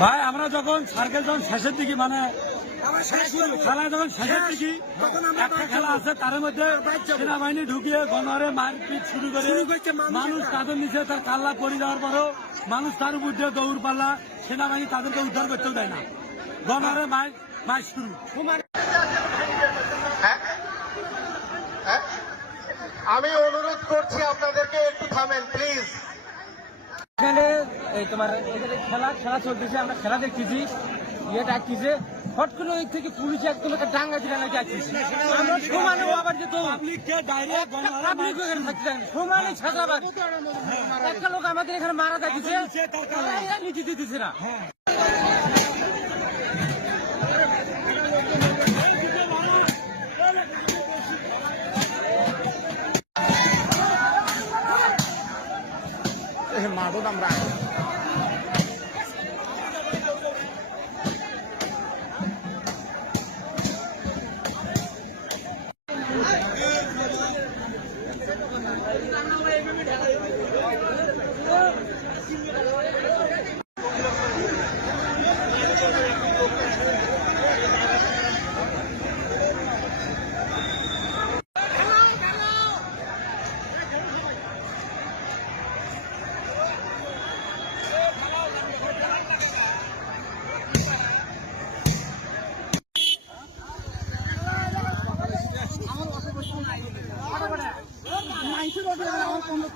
ভাই আমরা যখন সার্কেল যখন শেষের দিকে মানে খেলা যখন শেষের দিকে একটা খেলা আছে তার মধ্যে সেনাবাহিনী ঢুকিয়ে গণহারে মারপিট শুরু করে মানুষ তাদের নিচে তার কাল্লা পড়ে যাওয়ার পরও মানুষ তার উপর দিয়ে দৌড় পাল্লা সেনাবাহিনী তাদেরকে উদ্ধার করতেও দেয় না। মার মার শুরু হ্যাঁ? হ্যাঁ? আমি অনুরোধ করছি আপনাদেরকে একটু থামেন প্লিজ এখানে এই তোমার এখানে খেলা খেলা চলতেছে আমরা খেলা দেখতেছি। ইয়ে ডাকতেছে হট করে ওই থেকে পুলিশ একদম একটা ডাঙ্গা দিয়ে ডাঙ্গা যাচ্ছিস আমরা সমানে আবার এখানে থাকতে সমানে ছাত্রাবাদ একটা লোক আমাদের এখানে মারা যাচ্ছে নিচে দিতেছে না। tốt năm rạng Hãy subscribe cho